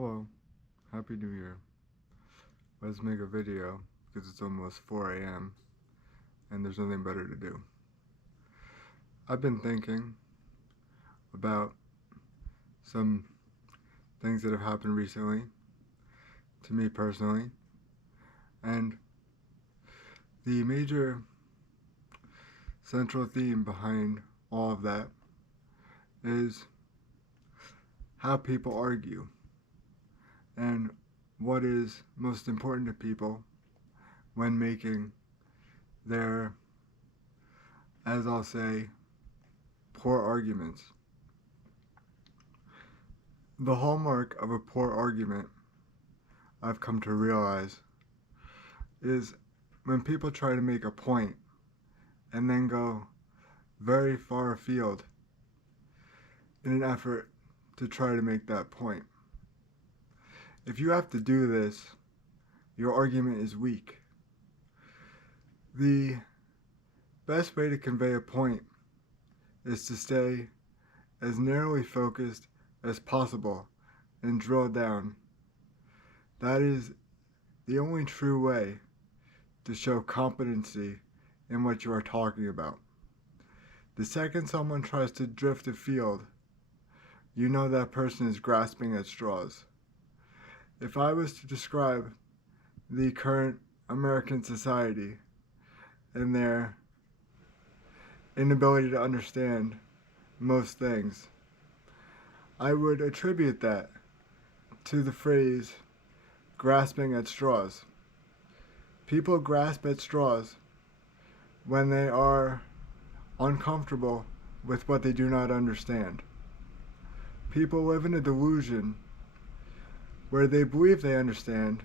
Hello, Happy New Year. Let's make a video because it's almost 4 a.m. and there's nothing better to do. I've been thinking about some things that have happened recently to me personally, and the major central theme behind all of that is how people argue and what is most important to people when making their, as I'll say, poor arguments. The hallmark of a poor argument, I've come to realize, is when people try to make a point and then go very far afield in an effort to try to make that point. If you have to do this, your argument is weak. The best way to convey a point is to stay as narrowly focused as possible and drill down. That is the only true way to show competency in what you are talking about. The second someone tries to drift afield, you know that person is grasping at straws. If I was to describe the current American society and their inability to understand most things, I would attribute that to the phrase grasping at straws. People grasp at straws when they are uncomfortable with what they do not understand. People live in a delusion where they believe they understand,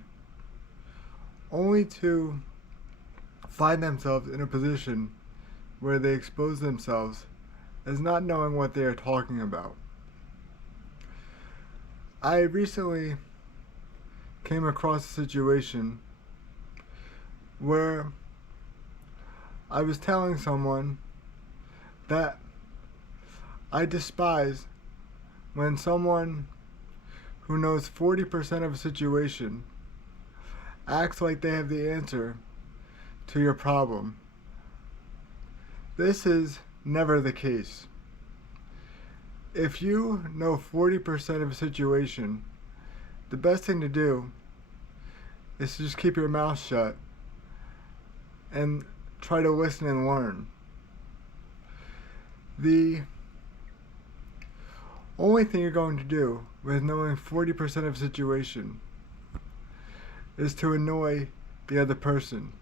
only to find themselves in a position where they expose themselves as not knowing what they are talking about. I recently came across a situation where I was telling someone that I despise when someone who knows 40% of a situation acts like they have the answer to your problem. This is never the case. If you know 40% of a situation, the best thing to do is to just keep your mouth shut and try to listen and learn. The only thing you're going to do with knowing 40% of a situation is to annoy the other person,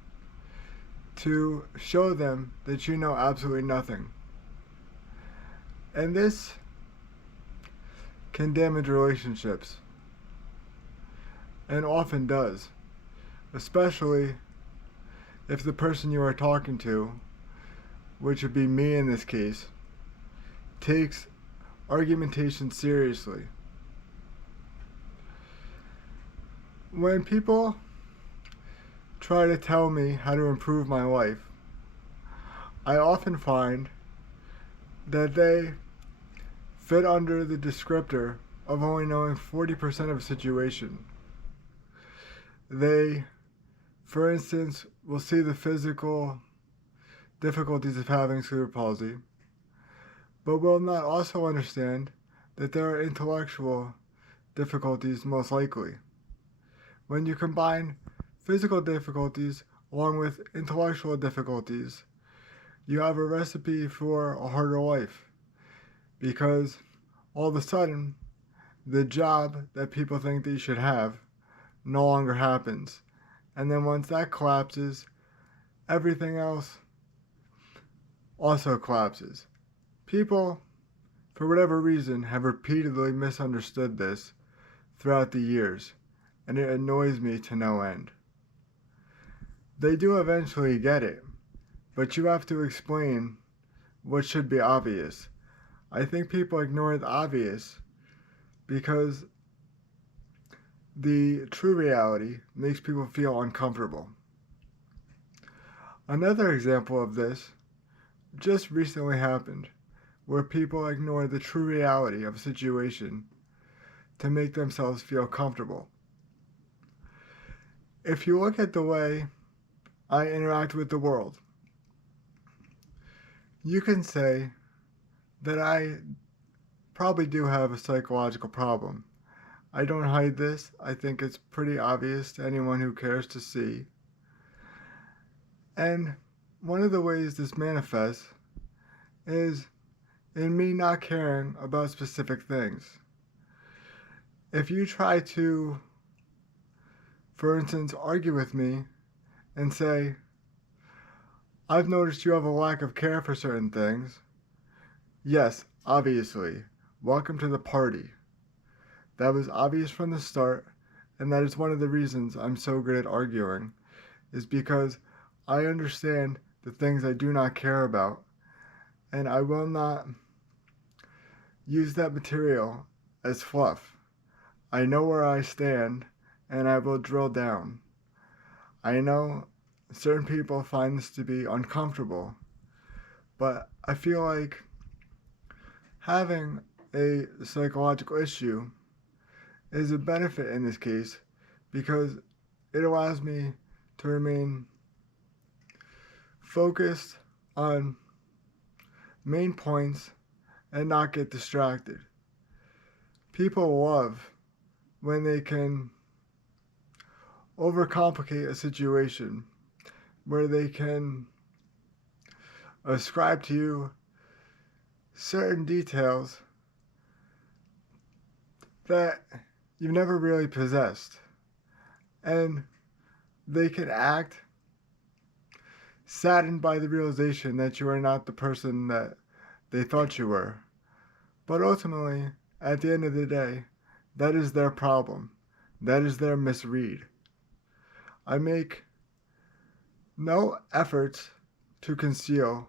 to show them that you know absolutely nothing. And this can damage relationships, and often does, especially if the person you are talking to, which would be me in this case, takes argumentation seriously. When people try to tell me how to improve my life, I often find that they fit under the descriptor of only knowing 40% of a situation. They, for instance, will see the physical difficulties of having cerebral palsy, but will not also understand that there are intellectual difficulties most likely. When you combine physical difficulties along with intellectual difficulties, you have a recipe for a harder life, because all of a sudden, the job that people think that you should have no longer happens. And then once that collapses, everything else also collapses. People, for whatever reason, have repeatedly misunderstood this throughout the years, and it annoys me to no end. They do eventually get it, but you have to explain what should be obvious. I think people ignore the obvious because the true reality makes people feel uncomfortable. Another example of this just recently happened, where people ignore the true reality of a situation to make themselves feel comfortable. If you look at the way I interact with the world, you can say that I probably do have a psychological problem. I don't hide this. I think it's pretty obvious to anyone who cares to see. And one of the ways this manifests is in me not caring about specific things. If you try to, for instance, argue with me and say, I've noticed you have a lack of care for certain things. Yes, obviously. Welcome to the party. That was obvious from the start, and that is one of the reasons I'm so good at arguing, is because I understand the things I do not care about, and I will not use that material as fluff. I know where I stand, and I will drill down. I know certain people find this to be uncomfortable, but I feel like having a psychological issue is a benefit in this case because it allows me to remain focused on main points and not get distracted. People love when they can overcomplicate a situation, where they can ascribe to you certain details that you've never really possessed. And they can act saddened by the realization that you are not the person that they thought you were. But ultimately, at the end of the day, that is their problem. That is their misread. I make no efforts to conceal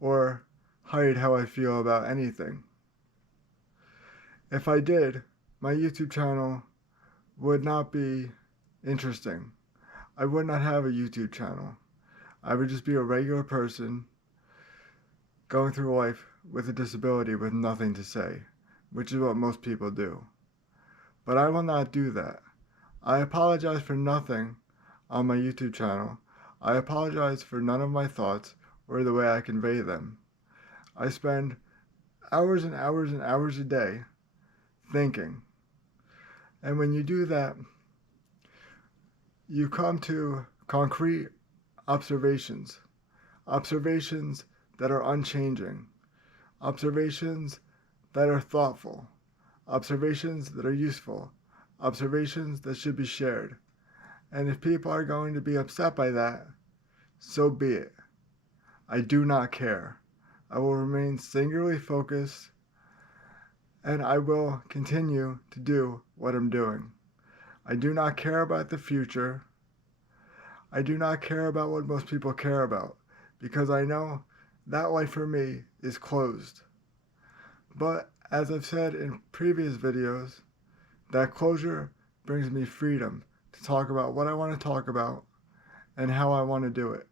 or hide how I feel about anything. If I did, my YouTube channel would not be interesting. I would not have a YouTube channel. I would just be a regular person going through life with a disability with nothing to say, which is what most people do. But I will not do that. I apologize for nothing on my YouTube channel. I apologize for none of my thoughts or the way I convey them. I spend hours and hours and hours a day thinking. And when you do that, you come to concrete observations. Observations that are unchanging. Observations that are thoughtful. Observations that are useful. Observations that should be shared. And if people are going to be upset by that, so be it. I do not care. I will remain singularly focused, and I will continue to do what I'm doing. I do not care about the future. I do not care about what most people care about, because I know that life for me is closed. But as I've said in previous videos, that closure brings me freedom to talk about what I want to talk about and how I want to do it.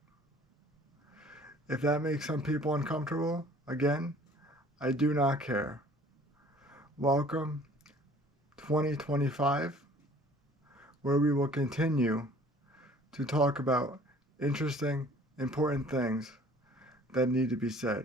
If that makes some people uncomfortable, again, I do not care. Welcome 2025, where we will continue to talk about interesting, important things that need to be said.